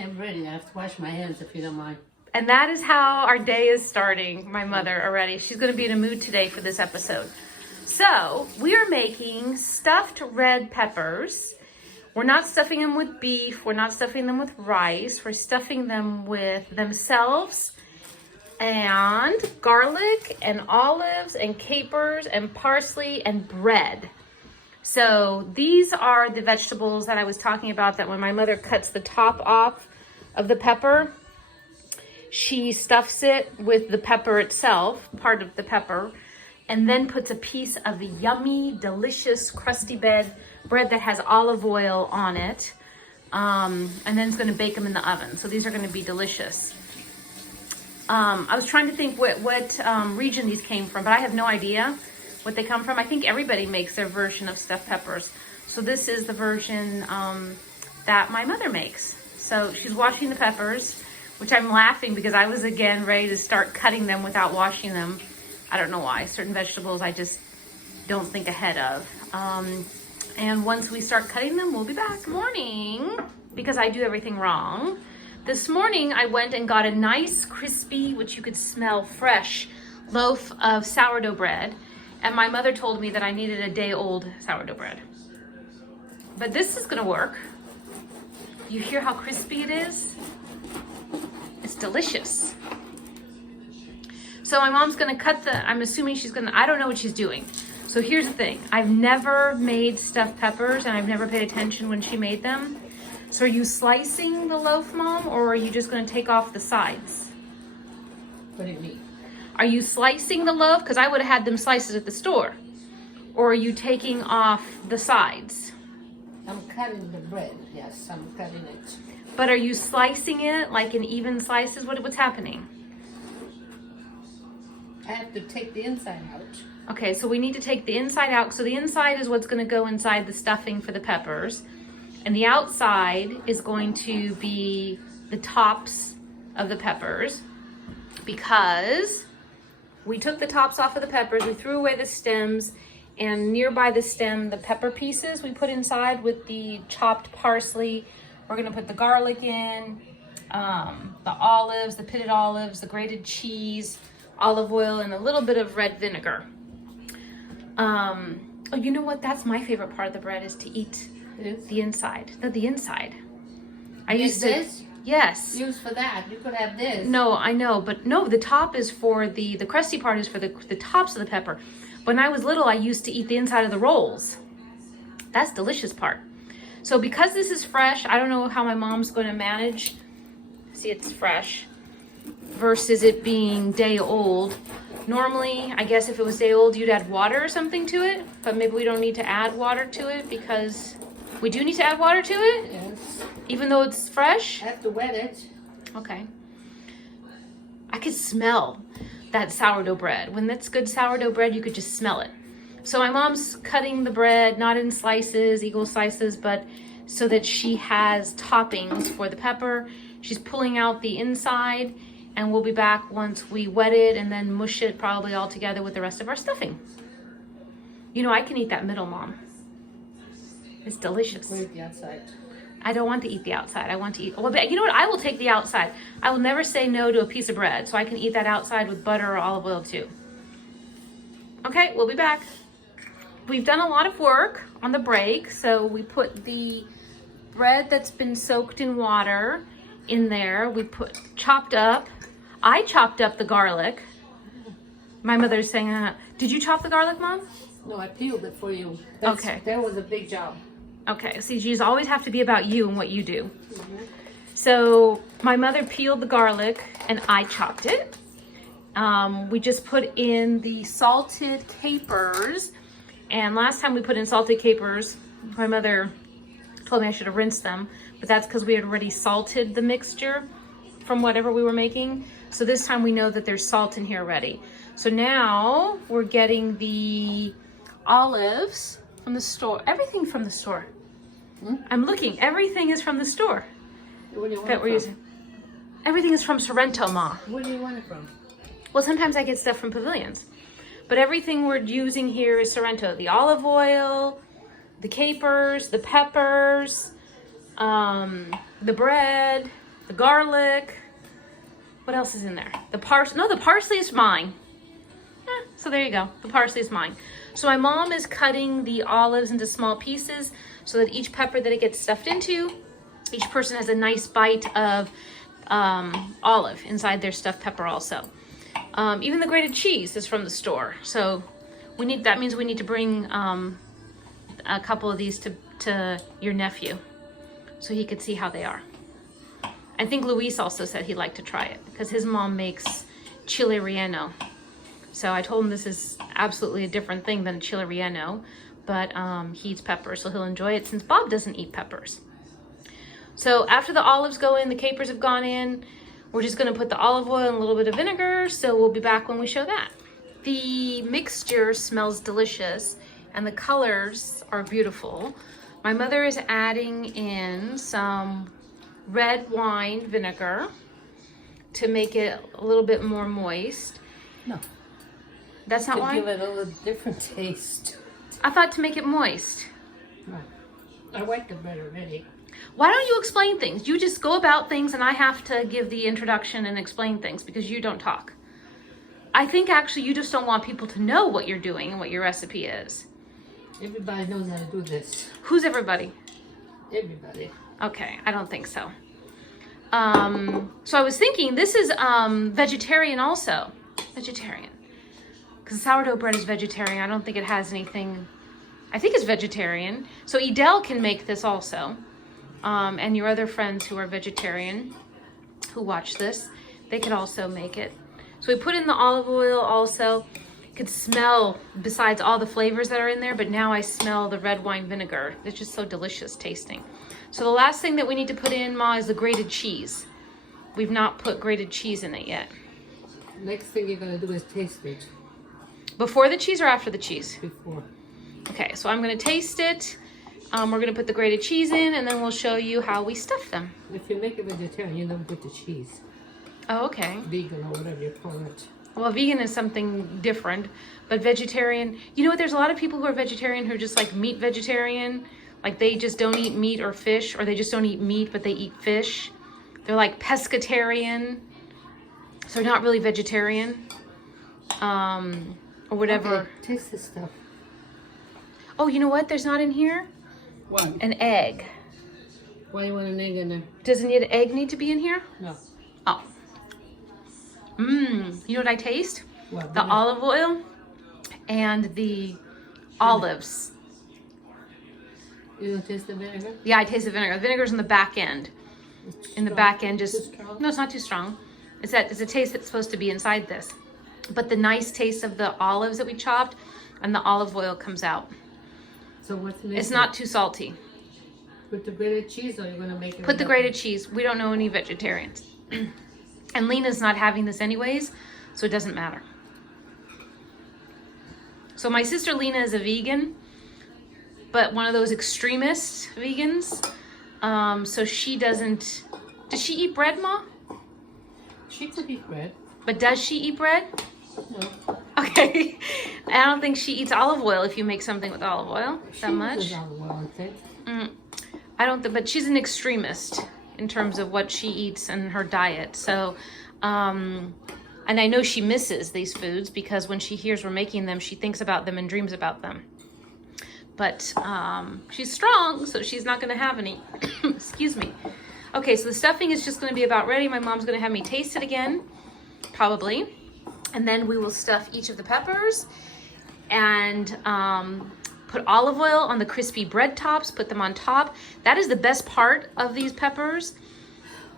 am ready. I have to wash my hands if you don't mind. And that is how our day is starting, my mother already. She's going to be in a mood today for this episode. So we are making stuffed red peppers. We're not stuffing them with beef. We're not stuffing them with rice. We're stuffing them with themselves and garlic and olives and capers and parsley and bread. So these are the vegetables that I was talking about, that when my mother cuts the top off of the pepper, she stuffs it with the pepper itself, part of the pepper, and then puts a piece of yummy, delicious, crusty bread that has olive oil on it. And then it's gonna bake them in the oven. So these are gonna be delicious. I was trying to think what region these came from, but I have no idea what they come from. I think everybody makes their version of stuffed peppers. So this is the version that my mother makes. So she's washing the peppers, which I'm laughing because I was again ready to start cutting them without washing them. I don't know why. Certain vegetables I just don't think ahead of. And once we start cutting them, we'll be back. This morning, because I do everything wrong, this morning I went and got a nice crispy, which you could smell fresh, loaf of sourdough bread. And my mother told me that I needed a day-old sourdough bread. But this is gonna work. You hear how crispy it is? It's delicious. So my mom's gonna cut I'm assuming she's gonna, I don't know what she's doing. So here's the thing. I've never made stuffed peppers and I've never paid attention when she made them. So are you slicing the loaf, Mom, or are you just gonna take off the sides? What do you mean? Are you slicing the loaf? Because I would have had them slices at the store. Or are you taking off the sides? I'm cutting the bread. Yes, I'm cutting it. But are you slicing it like in even slices? What's happening? I have to take the inside out. Okay, so we need to take the inside out. So the inside is what's going to go inside the stuffing for the peppers. And the outside is going to be the tops of the peppers, because we took the tops off of the peppers, we threw away the stems, and nearby the stem, the pepper pieces we put inside with the chopped parsley. We're gonna put the garlic in, the olives, the pitted olives, the grated cheese, olive oil, and a little bit of red vinegar. Oh, you know what? That's my favorite part of the bread, is to eat the inside. The inside. I used this? Yes. Use for that. You could have this. No, I know, but no, the top is for the crusty part is for the tops of the pepper. When I was little, I used to eat the inside of the rolls. That's the delicious part. So because this is fresh, I don't know how my mom's going to manage. See, it's fresh versus it being day old. Normally, I guess if it was day old, you'd add water or something to it, but maybe we don't need to add water to it because we do need to add water to it? Yes. Even though it's fresh? I have to wet it. Okay. I could smell that sourdough bread. When that's good sourdough bread, you could just smell it. So my mom's cutting the bread, not in slices, equal slices, but so that she has toppings for the pepper. She's pulling out the inside, and we'll be back once we wet it and then mush it probably all together with the rest of our stuffing. You know, I can eat that middle, Mom. It's delicious. Leave the outside. I don't want to eat the outside. I want to eat, well, but you know what? I will take the outside. I will never say no to a piece of bread, so I can eat that outside with butter or olive oil too. Okay, we'll be back. We've done a lot of work on the break, so we put the bread that's been soaked in water in there. We I chopped up the garlic. My mother's saying, did you chop the garlic, Mom? No, I peeled it for you. Okay. That was a big job. Okay, see, you always have to be about you and what you do. Mm-hmm. So my mother peeled the garlic and I chopped it. We just put in the salted capers. And last time we put in salted capers, my mother told me I should have rinsed them, but that's because we had already salted the mixture from whatever we were making. So this time we know that there's salt in here already. So now we're getting the olives from the store. Everything from the store. I'm looking. Everything is from the store. Where do you want that it we're from? using. Everything is from Sorrento, Ma. Where do you want it from? Well, sometimes I get stuff from Pavilions. But everything we're using here is Sorrento. The olive oil, the capers, the peppers, the bread, the garlic. What else is in there? The parsley is mine. So there you go. The parsley is mine. So my mom is cutting the olives into small pieces so that each pepper that it gets stuffed into, each person has a nice bite of olive inside their stuffed pepper also. Even the grated cheese is from the store. So that means we need to bring a couple of these to your nephew so he could see how they are. I think Luis also said he'd like to try it because his mom makes chile relleno. So I told him this is absolutely a different thing than chile relleno, but he eats peppers, so he'll enjoy it since Bob doesn't eat peppers. So after the olives go in, the capers have gone in, we're just gonna put the olive oil and a little bit of vinegar, so we'll be back when we show that. The mixture smells delicious and the colors are beautiful. My mother is adding in some red wine vinegar to make it a little bit more moist. No. That's not To wine? give it a little different taste. I thought to make it moist. No. I like the bread already. Why don't you explain things? You just go about things and I have to give the introduction and explain things because you don't talk. I think actually you just don't want people to know what you're doing and what your recipe is. Everybody knows how to do this. Who's everybody? Everybody. Okay, I don't think so. So I was thinking this is vegetarian also. Vegetarian. Because sourdough bread is vegetarian. I don't think it has anything. I think it's vegetarian. So Edel can make this also. And your other friends who are vegetarian who watch this, they could also make it. So we put in the olive oil also. Could smell, besides all the flavors that are in there, but now I smell the red wine vinegar. It's just so delicious tasting. So the last thing that we need to put in, Ma, is the grated cheese. We've not put grated cheese in it yet. Next thing you're gonna do is taste it. Before the cheese or after the cheese? Before. Okay, so I'm gonna taste it. We're gonna put the grated cheese in and then we'll show you how we stuff them. If you make it vegetarian, you don't put the cheese. Oh, okay. Vegan or whatever you call it. Well, vegan is something different, but vegetarian, you know what, there's a lot of people who are vegetarian who are just like meat vegetarian. Like they just don't eat meat or fish, or they just don't eat meat, but they eat fish. They're like pescatarian. So they're not really vegetarian. Or whatever. Okay, taste this stuff. Oh, you know what? There's not in here? What? An egg. Why you want an egg in there? Does an egg need to be in here? No. Oh. You know what I taste? What? The olive oil and the olives. You don't taste the vinegar? Yeah, I taste the vinegar. The vinegar's in the back end. In the back end, just no, it's not too strong. It's a taste that's supposed to be inside this, but the nice taste of the olives that we chopped and the olive oil comes out. So what's next? It's not too salty. Put the grated cheese, or you're gonna make it? Put the grated cheese. We don't know any vegetarians, and Lena's not having this anyways, so it doesn't matter. So my sister Lena is a vegan, but one of those extremist vegans. So she doesn't. Does she eat bread, Ma? She could eat bread. But does she eat bread? No. Okay. I don't think she eats olive oil if you make something with olive oil that much. She uses olive oil, I think. I don't think, but she's an extremist in terms of what she eats and her diet. So, and I know she misses these foods because when she hears we're making them, she thinks about them and dreams about them. But she's strong, so she's not going to have any. Excuse me. Okay, so the stuffing is just going to be about ready. My mom's going to have me taste it again, probably. And then we will stuff each of the peppers and put olive oil on the crispy bread tops, put them on top. That is the best part of these peppers.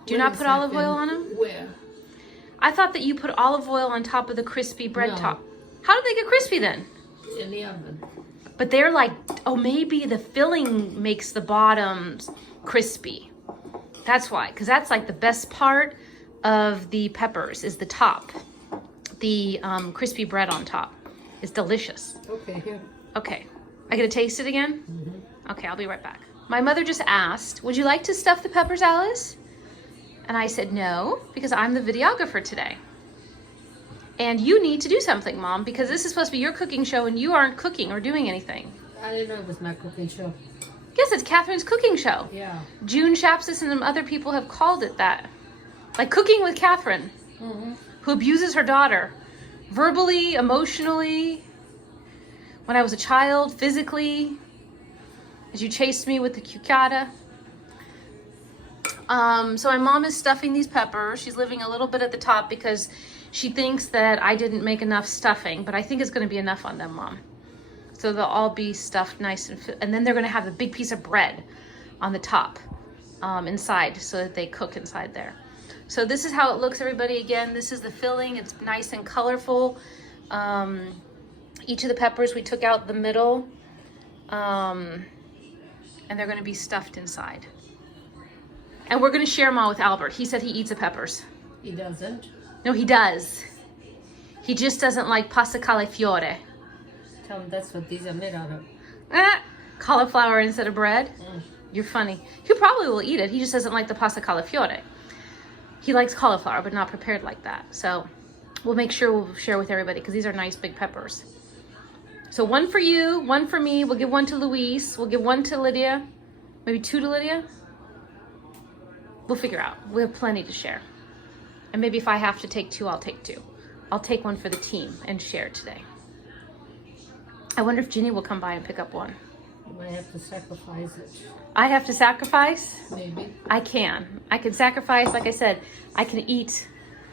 Do you not put olive oil on them? Where? I thought that you put olive oil on top of the crispy bread No. top. How did they get crispy then? In the oven. But they're like, oh, maybe the filling makes the bottoms crispy. That's why, because that's like the best part of the peppers is the top. The crispy bread on top is delicious. Okay, here. Okay, I get to taste it again? Mm-hmm. Okay, I'll be right back. My mother just asked, would you like to stuff the peppers, Alice? And I said no, because I'm the videographer today. And you need to do something, Mom, because this is supposed to be your cooking show and you aren't cooking or doing anything. I didn't know it was my cooking show. Yes, it's Catherine's cooking show. Yeah. June Shapsis and some other people have called it that. Like cooking with Catherine, Mm-hmm. who abuses her daughter. Verbally, emotionally, when I was a child, physically, as you chased me with the cucata. So my mom is stuffing these peppers. She's leaving a little bit at the top because she thinks that I didn't make enough stuffing, but I think it's going to be enough on them, Mom. So they'll all be stuffed nice and then they're going to have a big piece of bread on the top inside so that they cook inside there. So this is how it looks, everybody. Again, this is the filling. It's nice and colorful. Each of the peppers, we took out the middle, and they're going to be stuffed inside. And we're going to share them all with Albert. He said he eats the peppers. He doesn't. No, he does. He just doesn't like pasta cauliflower. Tell him that's what these are made out of. Cauliflower instead of bread? You're funny. He probably will eat it. He just doesn't like the pasta cauliflower. He likes cauliflower, but not prepared like that. So we'll make sure we'll share with everybody because these are nice big peppers. So one for you, one for me. We'll give one to Luis. We'll give one to Lydia. Maybe two to Lydia. We'll figure out. We have plenty to share. And maybe if I have to take two, I'll take two. I'll take one for the team and share today. I wonder if Ginny will come by and pick up one. You might have to sacrifice it. I have to sacrifice? Maybe. I can. I can sacrifice, like I said, I can eat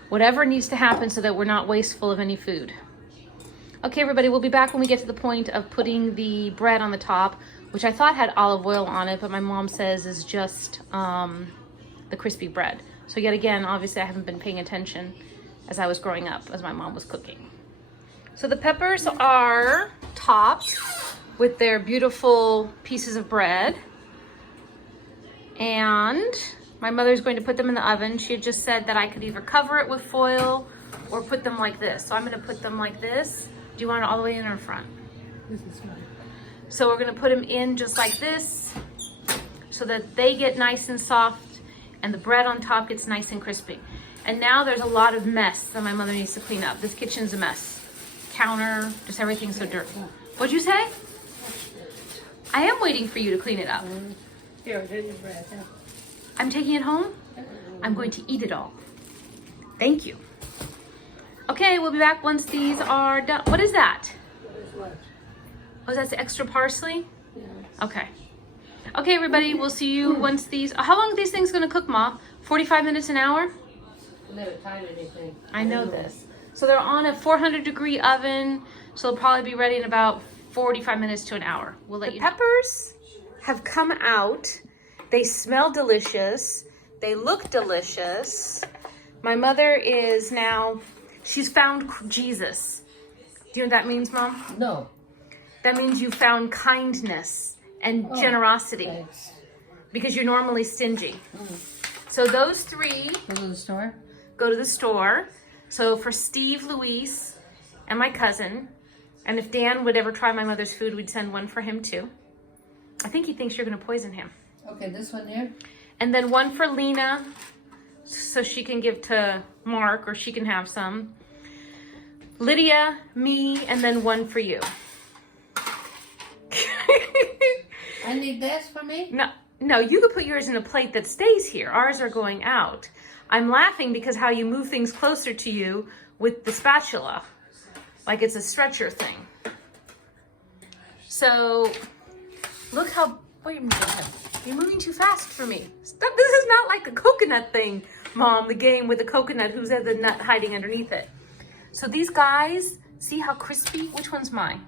whatever needs to happen so that we're not wasteful of any food. Okay, everybody, we'll be back when we get to the point of putting the bread on the top, which I thought had olive oil on it, but my mom says is just the crispy bread. So yet again, obviously I haven't been paying attention as I was growing up, as my mom was cooking. So the peppers are topped with their beautiful pieces of bread. And my mother's going to put them in the oven. She had just said that I could either cover it with foil or put them like this. So I'm going to put them like this. Do you want it all the way in or front? This is mine. So we're going to put them in just like this so that they get nice and soft and the bread on top gets nice and crispy. And now there's a lot of mess that my mother needs to clean up. This kitchen's a mess. Counter, just everything's so dirty. What'd you say? I am waiting for you to clean it up. Here, here's your bread. Yeah. I'm taking it home. I'm going to eat it all. Thank you. Okay, we'll be back once these are done. What is that? What? Oh, that's extra parsley? Yeah. Okay. Okay, everybody, we'll see you once these... How long are these things going to cook, Ma? 45 minutes, an hour? I never tied anything. I know this. So they're on a 400-degree oven, so they'll probably be ready in about 45 minutes to an hour. We'll let you know. Peppers have come out. They smell delicious. They look delicious. My mother is now... She's found Jesus. Do you know what that means, Mom? No. That means you found kindness and generosity. Thanks. Because you're normally stingy. So those three Go to the store? go to the store. So for Steve, Luis, and my cousin, and if Dan would ever try my mother's food, we'd send one for him too. I think he thinks you're going to poison him. Okay, this one here? And then one for Lena, so she can give to Mark, or she can have some. Lydia, me, and then one for you. I need this for me? No, you could put yours in a plate that stays here. Ours are going out. I'm laughing because how you move things closer to you with the spatula. Like it's a stretcher thing. So, look how... Wait a minute. You're moving too fast for me. Stop. This is not like a coconut thing, Mom. The game with the coconut. Who's at the nut hiding underneath it? So these guys, see how crispy? Which one's mine?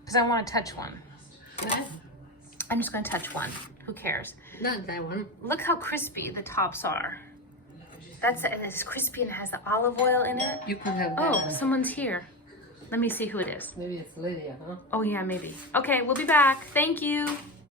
Because I want to touch one. What? I'm just going to touch one. Who cares? Not that one. Look how crispy the tops are. That's it. It's crispy and it has the olive oil in it. You could have that Oh, one. someone's here. Let me see who it is. Maybe it's Lydia, huh? Oh, yeah, maybe. Okay, we'll be back. Thank you.